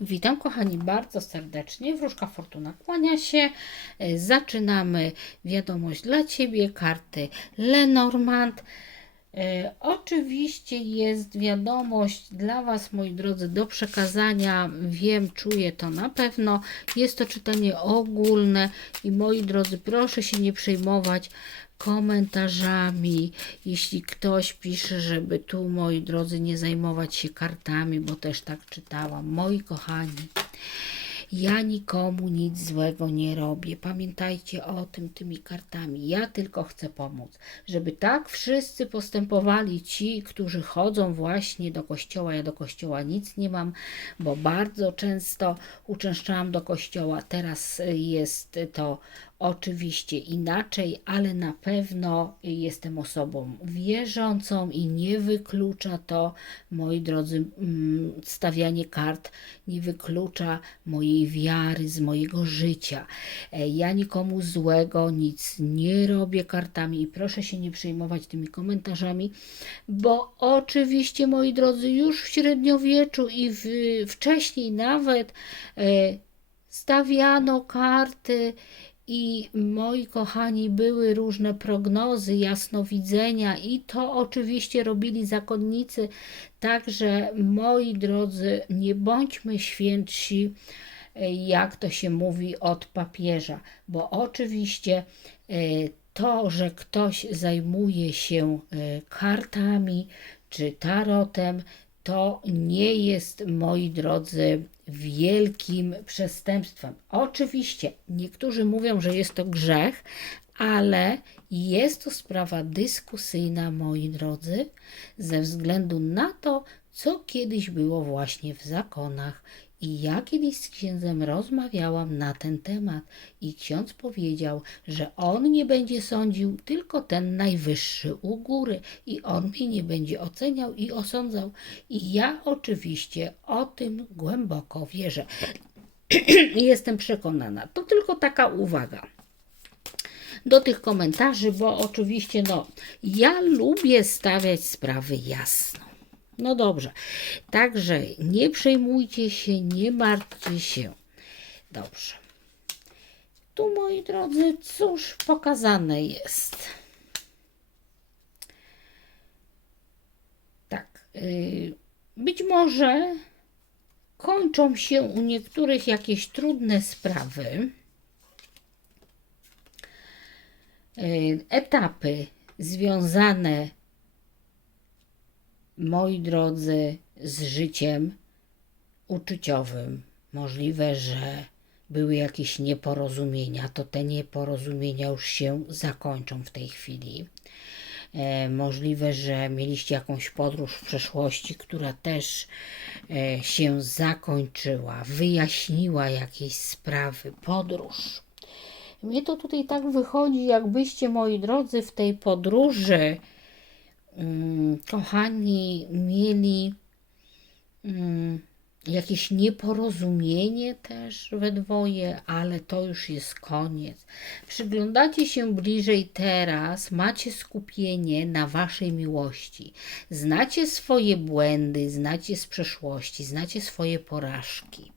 Witam kochani bardzo serdecznie. Wróżka Fortuna kłania się. E, Zaczynamy wiadomość dla Ciebie, karty Lenormand. E, Oczywiście jest wiadomość dla Was, moi drodzy, do przekazania. Wiem, czuję to na pewno. Jest to czytanie ogólne i moi drodzy, proszę się nie przejmować komentarzami. Jeśli ktoś pisze, żeby tu, moi drodzy, nie zajmować się kartami, bo też tak czytałam. Moi kochani, ja nikomu nic złego nie robię. Pamiętajcie o tym tymi kartami. Ja tylko chcę pomóc, żeby tak wszyscy postępowali ci, którzy chodzą właśnie do kościoła. Ja do kościoła nic nie mam, bo bardzo często uczęszczałam do kościoła. Teraz jest to oczywiście inaczej, ale na pewno jestem osobą wierzącą i nie wyklucza to, moi drodzy, mm, stawianie kart nie wyklucza mojej wiary z mojego życia. E, Ja nikomu złego nic nie robię kartami i proszę się nie przejmować tymi komentarzami, bo oczywiście, moi drodzy, już w średniowieczu i w, wcześniej nawet e, stawiano karty i moi kochani, były różne prognozy, jasnowidzenia, i to oczywiście robili zakonnicy. Także, moi drodzy, nie bądźmy świętsi, jak to się mówi, od papieża, bo oczywiście e, to, że ktoś zajmuje się e, kartami czy tarotem, to nie jest, moi drodzy, wielkim przestępstwem. Oczywiście niektórzy mówią, że jest to grzech, ale jest to sprawa dyskusyjna, moi drodzy, ze względu na to, co kiedyś było właśnie w zakonach. I ja kiedyś z księdzem rozmawiałam na ten temat, i ksiądz powiedział, że on nie będzie sądził, tylko ten najwyższy u góry, i on mnie nie będzie oceniał i osądzał. I ja oczywiście o tym głęboko wierzę. Jestem przekonana. To tylko taka uwaga do tych komentarzy, bo oczywiście, no, ja lubię stawiać sprawy jasno. No dobrze, także nie przejmujcie się, nie martwcie się. Dobrze. Tu, moi drodzy, cóż pokazane jest? Tak. y, Być może kończą się u niektórych jakieś trudne sprawy. y, etapy związane, moi drodzy, z życiem uczuciowym. Możliwe, że były jakieś nieporozumienia, to te nieporozumienia już się zakończą w tej chwili. E, możliwe, że mieliście jakąś podróż w przeszłości, która też e, się zakończyła, wyjaśniła jakieś sprawy. Podróż. Mnie to tutaj tak wychodzi, jakbyście, moi drodzy, w tej podróży, kochani, mieli mm, jakieś nieporozumienie też we dwoje, ale to już jest koniec. Przyglądacie się bliżej teraz, macie skupienie na waszej miłości. Znacie swoje błędy, znacie z przeszłości, znacie swoje porażki.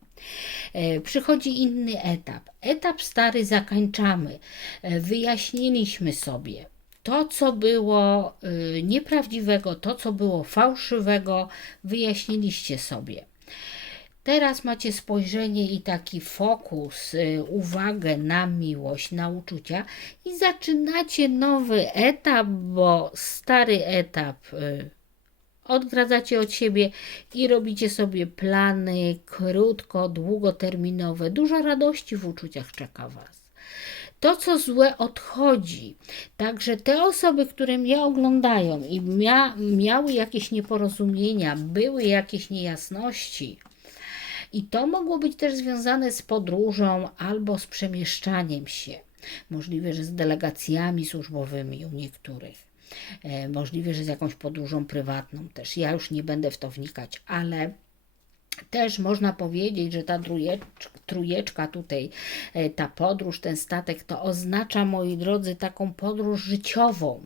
E, Przychodzi inny etap. Etap stary zakończamy. E, Wyjaśniliśmy sobie to, co było y, nieprawdziwego, to, co było fałszywego, wyjaśniliście sobie. Teraz macie spojrzenie i taki fokus, y, uwagę na miłość, na uczucia i zaczynacie nowy etap, bo stary etap y, odgradzacie od siebie i robicie sobie plany krótko, długoterminowe. Dużo radości w uczuciach czeka Was. To, co złe, odchodzi. Także te osoby, które mnie oglądają i mia miały jakieś nieporozumienia, były jakieś niejasności, i to mogło być też związane z podróżą albo z przemieszczaniem się. Możliwe, że z delegacjami służbowymi u niektórych. E, możliwe, że z jakąś podróżą prywatną też. Ja już nie będę w to wnikać, ale też można powiedzieć, że ta trójecz- trójeczka tutaj, e, ta podróż, ten statek, to oznacza, moi drodzy, taką podróż życiową.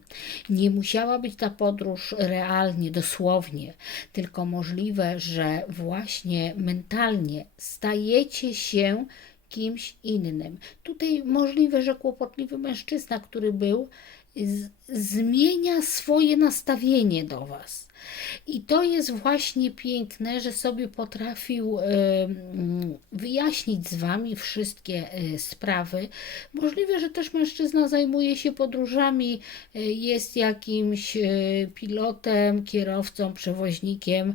Nie musiała być ta podróż realnie, dosłownie, tylko możliwe, że właśnie mentalnie stajecie się kimś innym. Tutaj możliwe, że kłopotliwy mężczyzna, który był, zmienia swoje nastawienie do Was. I to jest właśnie piękne, że sobie potrafił wyjaśnić z Wami wszystkie e, sprawy. Możliwe, że też mężczyzna zajmuje się podróżami, e, jest jakimś e, pilotem, kierowcą, przewoźnikiem,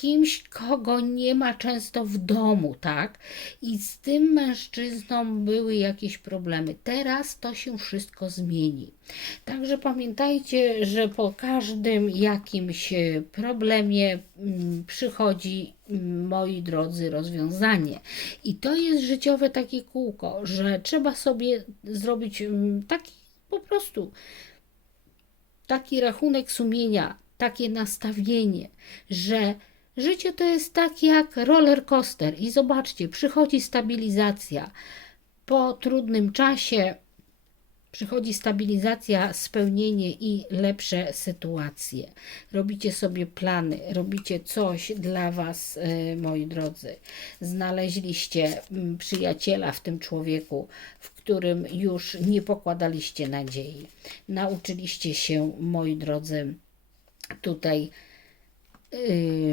kimś, kogo nie ma często w domu, tak? I z tym mężczyzną były jakieś problemy. Teraz to się wszystko zmieni. Także pamiętajcie, że po każdym jakimś e, problemie mm, przychodzi, mm, moi drodzy, rozwiązanie. I to jest życiowe takie kółko, że trzeba sobie zrobić mm, taki po prostu taki rachunek sumienia, takie nastawienie, że życie to jest tak jak roller coaster i zobaczcie, przychodzi stabilizacja. Po trudnym czasie przychodzi stabilizacja, spełnienie i lepsze sytuacje. Robicie sobie plany, robicie coś dla Was, e, moi drodzy. Znaleźliście mm, przyjaciela w tym człowieku, w którym już nie pokładaliście nadziei. Nauczyliście się, moi drodzy, tutaj y,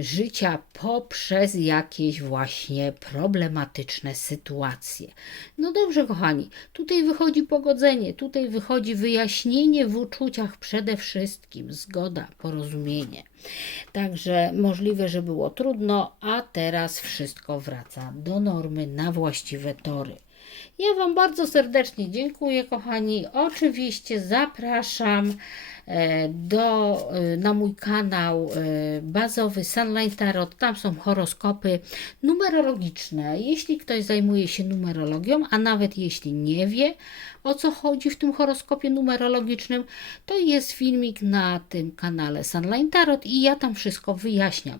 życia poprzez jakieś właśnie problematyczne sytuacje. No dobrze, kochani, tutaj wychodzi pogodzenie, tutaj wychodzi wyjaśnienie w uczuciach przede wszystkim, zgoda, porozumienie. Także możliwe, że było trudno, a teraz wszystko wraca do normy na właściwe tory. Ja Wam bardzo serdecznie dziękuję, kochani. Oczywiście zapraszam do, e, na mój kanał e, bazowy Sunlight Tarot. Tam są horoskopy numerologiczne. Jeśli ktoś zajmuje się numerologią, a nawet jeśli nie wie o co chodzi w tym horoskopie numerologicznym, to jest filmik na tym kanale Sunlight Tarot i ja tam wszystko wyjaśniam.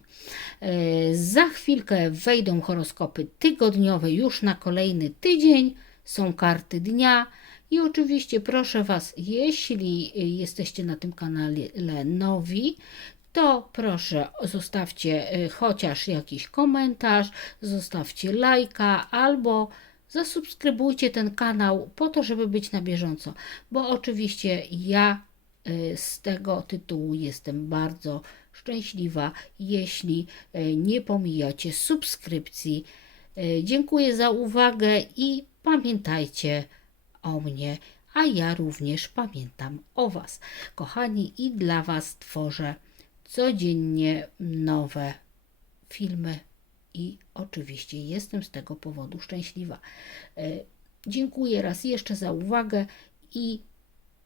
E, Za chwilkę wejdą horoskopy tygodniowe już na kolejny tydzień. Są karty dnia. I oczywiście proszę Was, jeśli jesteście na tym kanale nowi, to proszę zostawcie y, chociaż jakiś komentarz, zostawcie lajka albo zasubskrybujcie ten kanał po to, żeby być na bieżąco, bo oczywiście ja y, z tego tytułu jestem bardzo szczęśliwa, jeśli y, nie pomijacie subskrypcji. Dziękuję za uwagę i pamiętajcie o mnie, a ja również pamiętam o Was. Kochani, i dla Was tworzę codziennie nowe filmy i oczywiście jestem z tego powodu szczęśliwa. E, Dziękuję raz jeszcze za uwagę i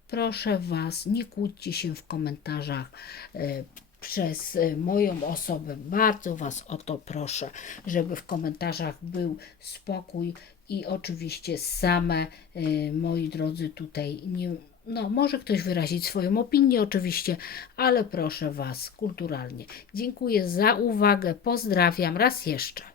proszę Was, nie kłóćcie się w komentarzach e, przez e, moją osobę. Bardzo Was o to proszę, żeby w komentarzach był spokój i oczywiście same, e, moi drodzy, tutaj nie. No, może ktoś wyrazić swoją opinię, oczywiście, ale proszę Was kulturalnie. Dziękuję za uwagę, pozdrawiam raz jeszcze.